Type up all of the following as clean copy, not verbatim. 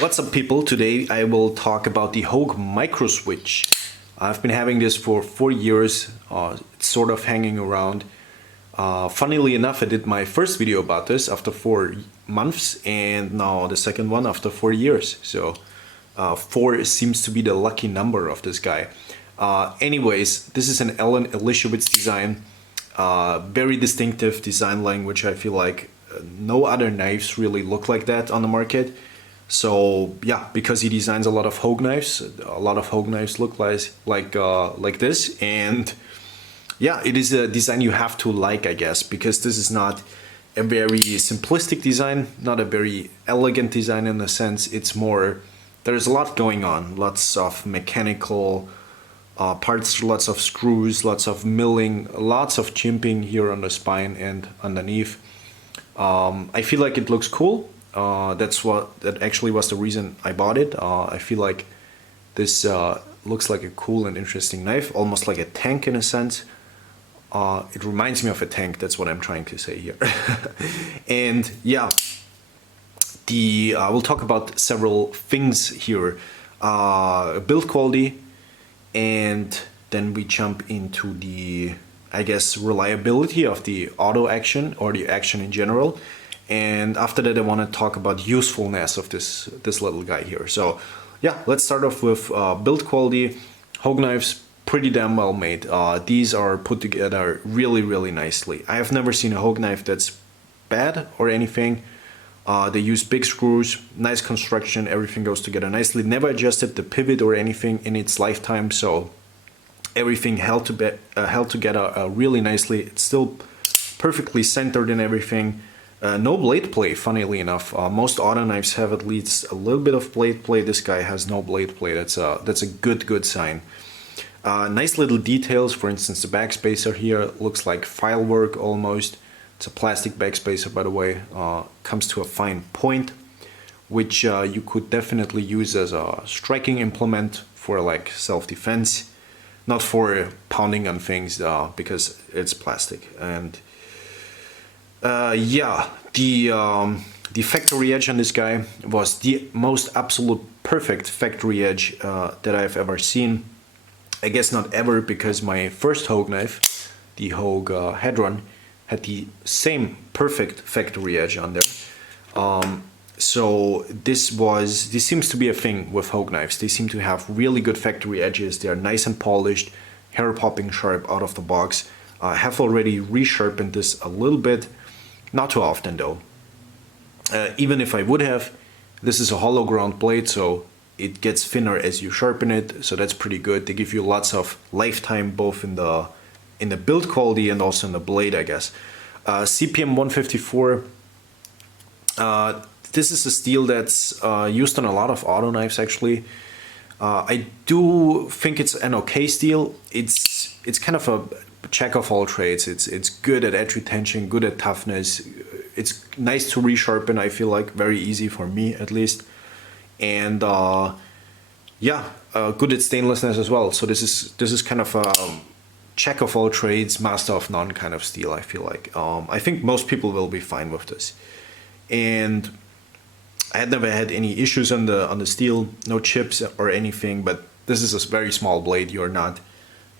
What's up, people? Today I will talk about the Hogue Microswitch. I've been having this for 4 years. It's sort of hanging around. Funnily enough, I did my first video about this after 4 months, and now the second one after 4 years. So 4 seems to be the lucky number of this guy. Anyways, this is an Alan Elishewitz design. Very distinctive design language. I feel like no other knives really look like that on the market. So yeah, because he designs a lot of Hogue knives, a lot of Hogue knives look like this, and yeah, it is a design you have to like, I guess, because this is not a very simplistic design, not a very elegant design in a sense. It's more, there's a lot going on, lots of mechanical parts, lots of screws, lots of milling, lots of chimping here on the spine and underneath. I feel like it looks cool. That actually was the reason I bought it. I feel like this looks like a cool and interesting knife, almost like a tank in a sense. It reminds me of a tank, that's what I'm trying to say here. And yeah, we'll talk about several things here. Build quality, and then we jump into the, I guess, reliability of the auto action or the action in general. And after that, I want to talk about usefulness of this little guy here. So yeah, let's start off with build quality. Hogue knives, pretty damn well made. These are put together really nicely. I have never seen a Hogue knife that's bad or anything. They use big screws, nice construction, everything goes together nicely. Never adjusted the pivot or anything in its lifetime, so everything held together really nicely. It's still perfectly centered and everything. No blade play, funnily enough. Most auto knives have at least a little bit of blade play. This guy has no blade play. That's a good sign. Nice little details. For instance, the backspacer here looks like file work almost. It's a plastic backspacer, by the way. Comes to a fine point, which you could definitely use as a striking implement for like self-defense, not for pounding on things because it's plastic. And yeah, the factory edge on this guy was the most absolute perfect factory edge that I've ever seen. I guess not ever, because my first Hogue knife, the Hogue Hedron, had the same perfect factory edge on there. So this seems to be a thing with Hogue knives. They seem to have really good factory edges. They are nice and polished, hair popping sharp out of the box. I have already resharpened this a little bit. Not too often though. Even if I would have, this is a hollow ground blade, so it gets thinner as you sharpen it, so that's pretty good. They give you lots of lifetime, both in the build quality and also in the blade, I guess. CPM 154. This is a steel that's used on a lot of auto knives actually. I do think it's an okay steel. It's kind of a jack of all trades. It's good at edge retention, good at toughness. It's nice to resharpen, I feel like, very easy for me at least. And yeah, good at stainlessness as well. So this is kind of a jack of all trades, master of none kind of steel, I feel like. I think most people will be fine with this. And I had never had any issues on the steel, no chips or anything, but this is a very small blade. You're not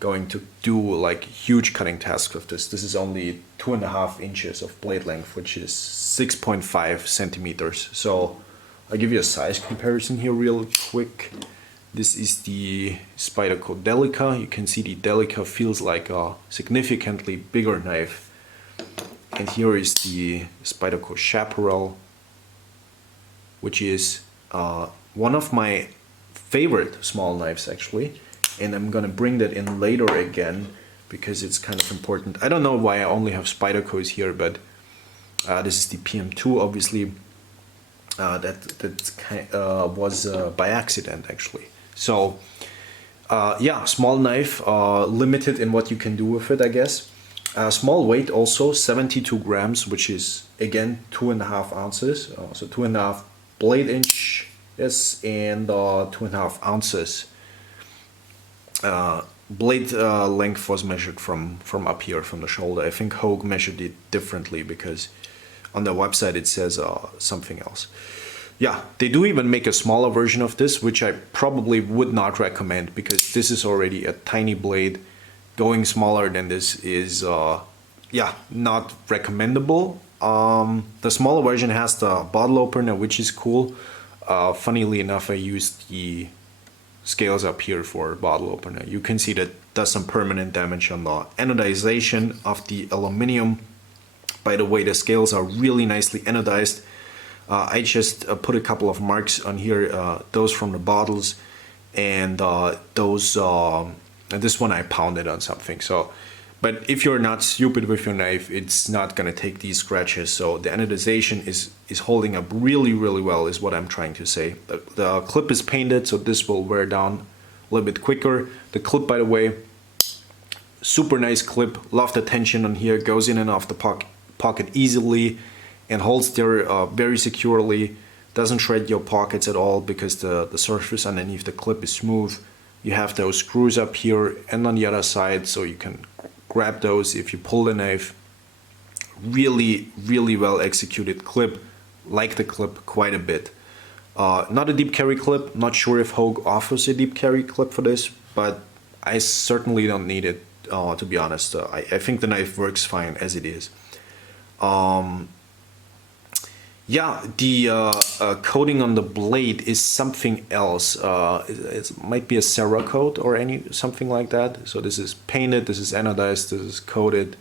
going to do like huge cutting tasks with this. This is only 2.5 inches of blade length, which is 6.5 centimeters. So I'll give you a size comparison here real quick. This is the Spyderco Delica. You can see the Delica feels like a significantly bigger knife. And here is the Spyderco Chaparral, which is one of my favorite small knives actually. And I'm gonna bring that in later again because it's kind of important. I don't know why I only have Spydercos here, but this is the PM2, obviously. That was by accident actually. So yeah, small knife, limited in what you can do with it, I guess. Small weight also, 72 grams, which is again 2.5 ounces. So 2.5 blade inch, yes, and 2.5 ounces. Blade length was measured from up here, from the shoulder. I think Hogue measured it differently because on their website it says something else. Yeah, they do even make a smaller version of this, which I probably would not recommend because this is already a tiny blade. Going smaller than this is, yeah, not recommendable. The smaller version has the bottle opener, which is cool. Funnily enough, I used the scales up here for bottle opener. You can see that does some permanent damage on the anodization of the aluminum. By the way, the scales are really nicely anodized. I just put a couple of marks on here, those from the bottles, and those. This one I pounded on something. So, but if you're not stupid with your knife, it's not gonna take these scratches. So the anodization is holding up really well, is what I'm trying to say. The clip is painted, so this will wear down a little bit quicker. The clip, by the way, super nice clip. Love the tension on here. Goes in and off the pocket easily and holds there very securely. Doesn't shred your pockets at all because the surface underneath the clip is smooth. You have those screws up here and on the other side, so you can grab those if you pull the knife. Really well executed clip. Like the clip quite a bit. Not a deep carry clip. Not sure if Hogue offers a deep carry clip for this, but I certainly don't need it, to be honest. I think the knife works fine as it is. Yeah, the coating on the blade is something else. It might be a Cerakote or something like that. So this is painted, this is anodized, this is coated.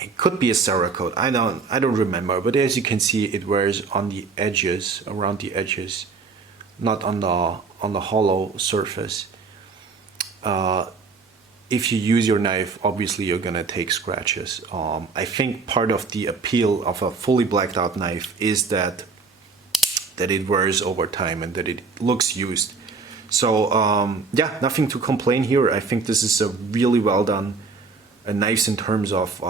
It could be a Cerakote. I don't remember. But as you can see, it wears on the edges, around the edges, not on the hollow surface. If you use your knife, obviously you're gonna take scratches. I think part of the appeal of a fully blacked out knife is that it wears over time and that it looks used. So yeah, nothing to complain here. I think this is a really well done knife in terms of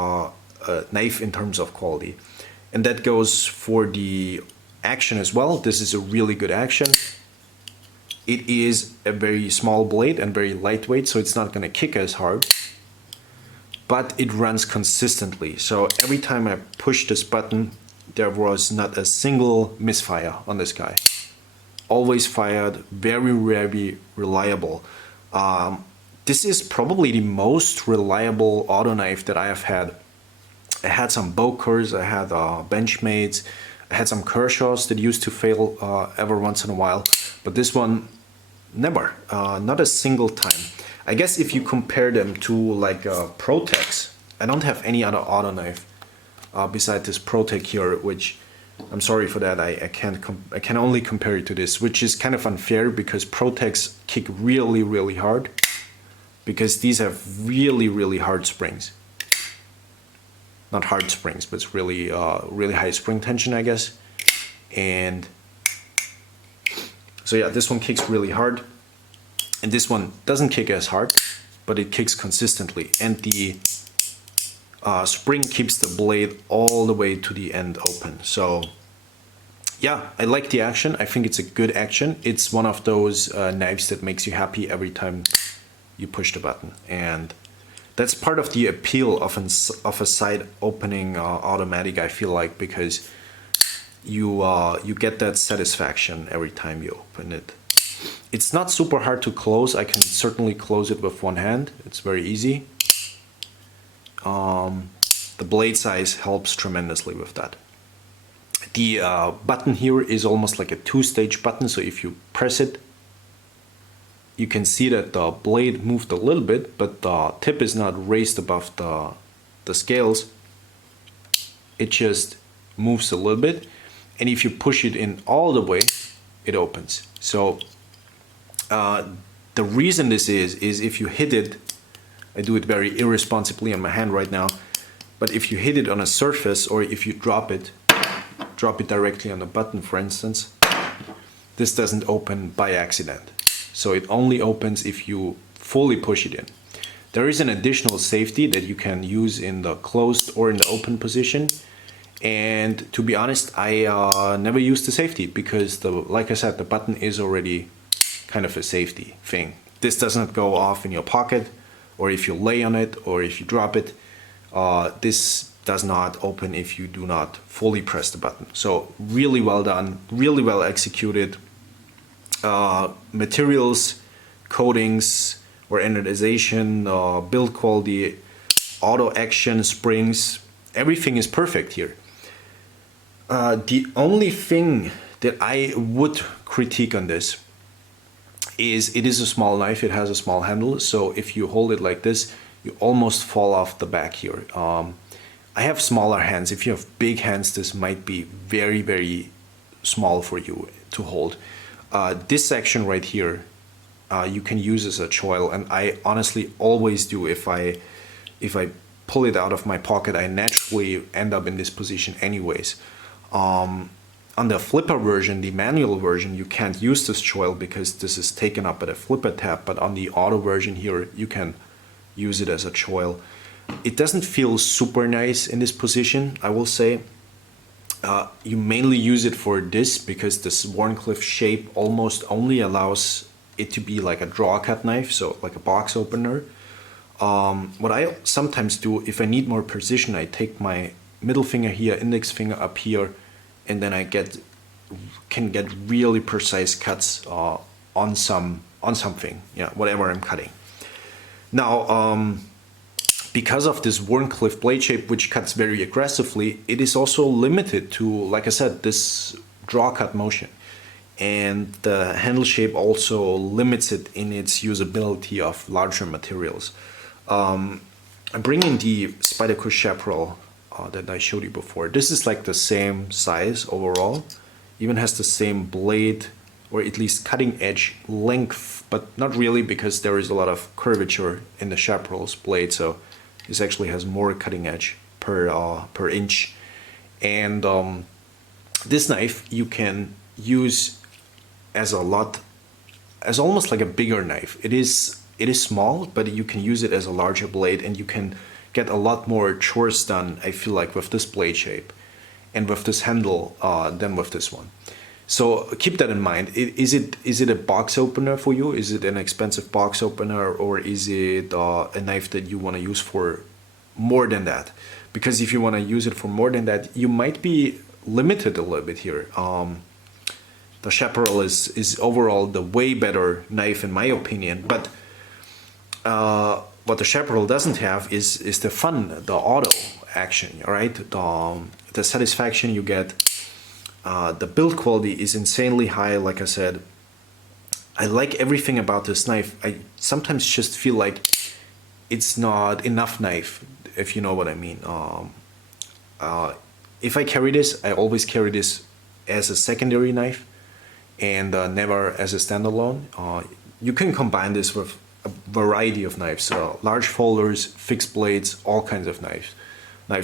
quality, and that goes for the action as well. This is a really good action. It is a very small blade and very lightweight, so it's not going to kick as hard, but it runs consistently. So every time I push this button, there was not a single misfire on this guy. Always fired, very reliable. This is probably the most reliable auto knife that I have had. I had some Bokers, I had Benchmates, I had some Kershaws that used to fail every once in a while, but this one never, not a single time. I guess if you compare them to like Protex, I don't have any other auto knife beside this Protec here, which I'm sorry for that. I can only compare it to this, which is kind of unfair because Protex kick really hard, because these have really hard springs. Not hard springs, but it's really high spring tension, I guess. And so yeah, this one kicks really hard, and this one doesn't kick as hard, but it kicks consistently, and the spring keeps the blade all the way to the end open. So yeah, I like the action. I think it's a good action. It's one of those knives that makes you happy every time you push the button, and that's part of the appeal of a side opening automatic, I feel like, because you get that satisfaction every time you open it. It's not super hard to close. I can certainly close it with one hand. It's very easy. The blade size helps tremendously with that. The button here is almost like a two-stage button, so if you press it, you can see that the blade moved a little bit, but the tip is not raised above the scales. It just moves a little bit, and if you push it in all the way, it opens. So the reason this is if you hit it, I do it very irresponsibly on my hand right now, but if you hit it on a surface, or if you drop it directly on the button, for instance, this doesn't open by accident. So it only opens if you fully push it in. There is an additional safety that you can use in the closed or in the open position. And to be honest, I never used the safety because, like I said, the button is already kind of a safety thing. This doesn't go off in your pocket, or if you lay on it, or if you drop it. This does not open if you do not fully press the button. So really well done, really well executed. Materials, coatings or anodization, build quality, auto action, springs, everything is perfect here. The only thing that I would critique on this is it is a small knife, it has a small handle, so if you hold it like this, you almost fall off the back here. I have smaller hands. If you have big hands, this might be very, very small for you to hold. This section right here, you can use as a choil, and I honestly always do. If I pull it out of my pocket, I naturally end up in this position anyways. On the flipper version, the manual version, you can't use this choil because this is taken up at a flipper tab, but on the auto version here, you can use it as a choil. It doesn't feel super nice in this position, I will say. You mainly use it for this because this Wharncliffe shape almost only allows it to be like a draw cut knife, so like a box opener. What I sometimes do, if I need more precision, I take my middle finger here, index finger up here, and then I can get really precise cuts on something, yeah, whatever I'm cutting. Now, because of this Wharncliffe blade shape, which cuts very aggressively, it is also limited to, like I said, this draw cut motion. And the handle shape also limits it in its usability of larger materials. I'm bringing the Spyderco Chaparral that I showed you before. This is like the same size overall, even has the same blade, or at least cutting edge length, but not really, because there is a lot of curvature in the Chaparral's blade, so this actually has more cutting edge per inch. And this knife you can use as almost like a bigger knife. It is small, but you can use it as a larger blade, and you can get a lot more chores done, I feel like, with this blade shape and with this handle than with this one. So keep that in mind. Is it a box opener for you? Is it an expensive box opener, or is it a knife that you want to use for more than that? Because if you want to use it for more than that, you might be limited a little bit here. The Chaparral is overall the way better knife in my opinion, but what the Chaparral doesn't have is the fun, the auto action, right? The satisfaction you get. The build quality is insanely high, like I said. I like everything about this knife. I sometimes just feel like it's not enough knife, if you know what I mean. If I carry this, I always carry this as a secondary knife and never as a standalone. You can combine this with a variety of knives, large folders, fixed blades, all kinds of knives.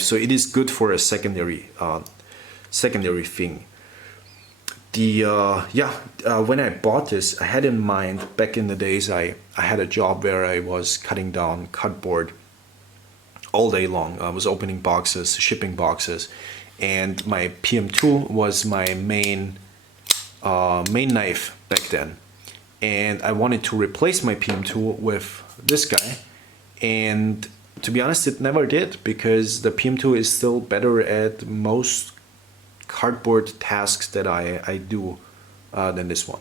So it is good for a secondary thing. When I bought this, I had in mind, back in the days, I had a job where I was cutting down cardboard all day long. I was opening boxes, shipping boxes, and my PM2 was my main knife back then. And I wanted to replace my PM2 with this guy, and to be honest, it never did, because the PM2 is still better at most cardboard tasks that I do than this one.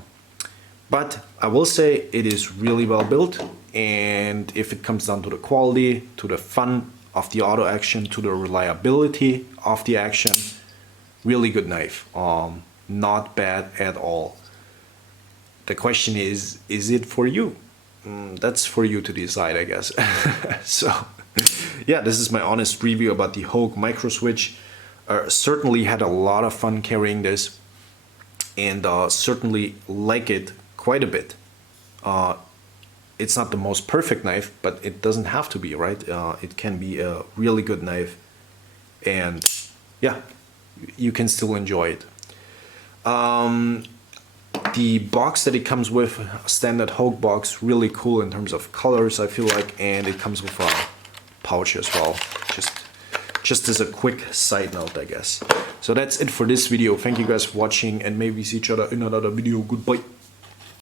But I will say it is really well built, and if it comes down to the quality, to the fun of the auto action, to the reliability of the action, really good knife. Not bad at all. The question is it for you? That's for you to decide, I guess. So yeah, this is my honest review about the Hogue Microswitch. Certainly had a lot of fun carrying this, and certainly like it quite a bit. It's not the most perfect knife, but it doesn't have to be, right? It can be a really good knife, and yeah, you can still enjoy it. The box that it comes with, a standard Hogue box, really cool in terms of colors, I feel like, and it comes with a pouch as well, just as a quick side note, I guess. So that's it for this video. Thank you guys for watching, and maybe see each other in another video. Goodbye.